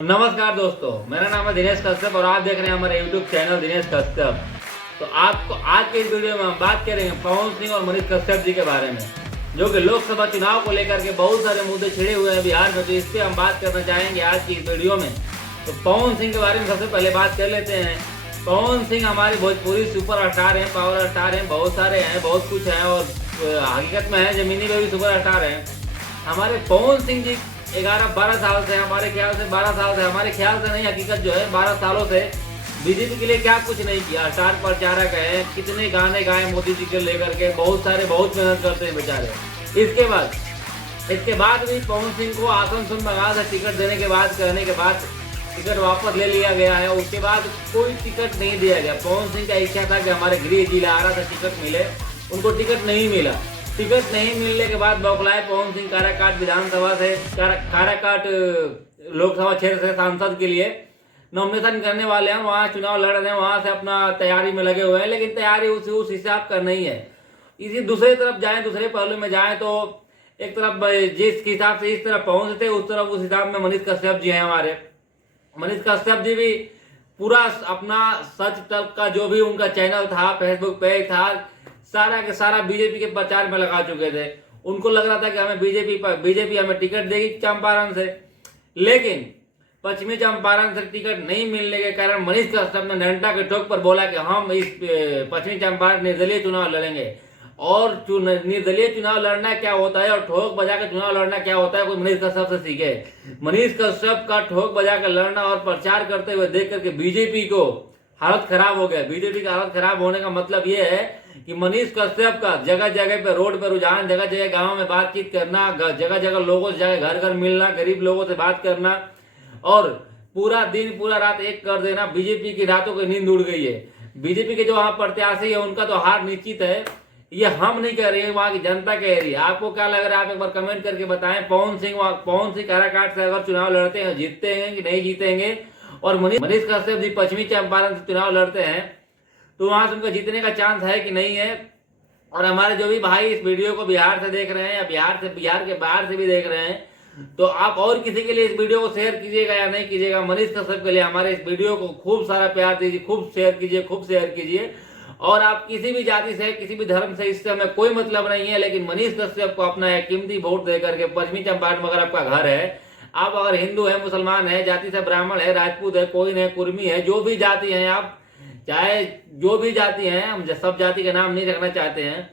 नमस्कार दोस्तों, मेरा नाम है दिनेश कश्यप और आप देख रहे हैं हमारे YouTube चैनल दिनेश कश्यप। तो आपको आज के इस वीडियो में हम बात करेंगे पवन सिंह और मनीष कश्यप जी के बारे में, जो कि लोकसभा चुनाव को लेकर के बहुत सारे मुद्दे छिड़े हुए हैं बिहार में। तो इस पर हम बात करना चाहेंगे आज की इस वीडियो में। तो पवन सिंह के बारे में सबसे पहले बात कर लेते हैं। पवन सिंह हमारे भोजपुरी सुपर स्टार हैं, पावर स्टार हैं, बहुत सारे हैं, बहुत कुछ हैं और हकीकत में है जमीनी में भी सुपर स्टार हैं। हमारे पवन सिंह जी 11-12 साल से, हमारे ख्याल से 12 साल से, हमारे ख्याल से नहीं हकीकत जो है 12 सालों से बीजेपी के लिए क्या कुछ नहीं किया। स्टार प्रचारक है, कितने गाने गाए मोदी जी के लेकर के, बहुत मेहनत करते हैं बेचारे। इसके बाद भी पवन सिंह को आसनसोल बंगाल से टिकट देने के बाद कहने के बाद टिकट वापस ले लिया गया है। उसके बाद कोई टिकट नहीं दिया गया। पवन सिंह का इच्छा था कि हमारे गृह जिला आरा से टिकट मिले, उनको टिकट नहीं मिला। टिकट नहीं मिलने के बाद बौखलाए पवन सिंह काराकाट विधानसभा से, काराकाट लोकसभा क्षेत्र से सांसद के लिए नॉमिनेशन करने वाले हैं। वहाँ चुनाव लड़ रहे हैं, वहाँ से अपना तैयारी में लगे हुए हैं, लेकिन तैयारी उस हिसाब का नहीं है। इसी दूसरी तरफ जाएं, दूसरे पहलू में जाएं तो एक तरफ जिस हिसाब से इस तरफ पहुंचते थे उस तरफ उस हिसाब में मनीष कश्यप जी हैं हमारे। मनीष कश्यप जी भी पूरा अपना सच तक का जो भी उनका चैनल था, फेसबुक पेज था, सारा के सारा बीजेपी के प्रचार में लगा चुके थे। उनको लग रहा था कि हमें बीजेपी हमें टिकट देगी चंपारण से, लेकिन पश्चिमी चंपारण से टिकट नहीं मिलने के कारण मनीष कश्यप ने डंडा के ठोक पर बोला कि हम इस पश्चिमी चंपारण निर्दलीय चुनाव लड़ेंगे। और निर्दलीय चुनाव लड़ना क्या होता है और ठोक बजा के चुनाव लड़ना क्या होता है, कोई मनीष कश्यप से सीखे। मनीष कश्यप का ठोक बजा कर लड़ना और प्रचार करते हुए देख करके बीजेपी को हालत खराब हो गया। बीजेपी का हालत खराब होने का मतलब ये है कि मनीष कश्यप का जगह जगह पे रोड पे रुझान, जगह जगह गांव में बातचीत करना, जगह जगह लोगों से जाकर घर घर मिलना, गरीब लोगों से बात करना और पूरा दिन पूरा रात एक कर देना। बीजेपी की रातों की नींद उड़ गई है। बीजेपी के जो वहां प्रत्याशी है उनका तो हार निश्चित है। ये हम नहीं कह रहे हैं, वहां की जनता कह रही है। आपको क्या लग रहा है आप एक बार कमेंट करके बताएं। पवन सिंह काराकाट से अगर चुनाव लड़ते हैं, जीतते हैं कि नहीं जीतेंगे, और मनीष कश्यप जी पश्चिमी चंपारण से चुनाव लड़ते हैं तो वहां से उनका जीतने का चांस है कि नहीं है। और हमारे जो भी भाई इस वीडियो को बिहार से देख रहे हैं या बिहार के बाहर से भी देख रहे हैं, तो आप और किसी के लिए इस वीडियो को शेयर कीजिएगा या नहीं कीजिएगा। मनीष कश्यप के लिए हमारे इस वीडियो को खूब सारा प्यार दीजिए, खूब शेयर कीजिए। और आप किसी भी जाति से, किसी भी धर्म से, इससे हमें कोई मतलब नहीं है, लेकिन मनीष कश्यप को अपना एक कीमती वोट दे करके पश्चिमी चंपारण में अगर आपका घर है, आप अगर हिंदू है, मुसलमान है, जाति से ब्राह्मण है, राजपूत है, कोई है, कुर्मी है, जो भी जाति है, आप चाहे जो भी जाति है, हम सब जाति के नाम नहीं रखना चाहते हैं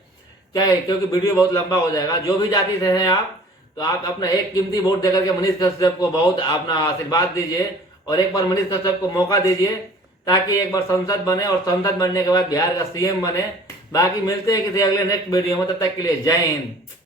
चाहे, क्योंकि वीडियो बहुत लंबा हो जाएगा। जो भी जाति से हैं आप, तो आप अपना एक कीमती वोट देकर के मनीष कश्यप को बहुत अपना आशीर्वाद दीजिए और एक बार मनीष कश्यप को मौका दीजिए ताकि एक बार संसद बने और संसद बनने के बाद बिहार का सीएम बने। बाकी मिलते हैं किसी अगले नेक्स्ट वीडियो में, तब तक के लिए जय हिंद।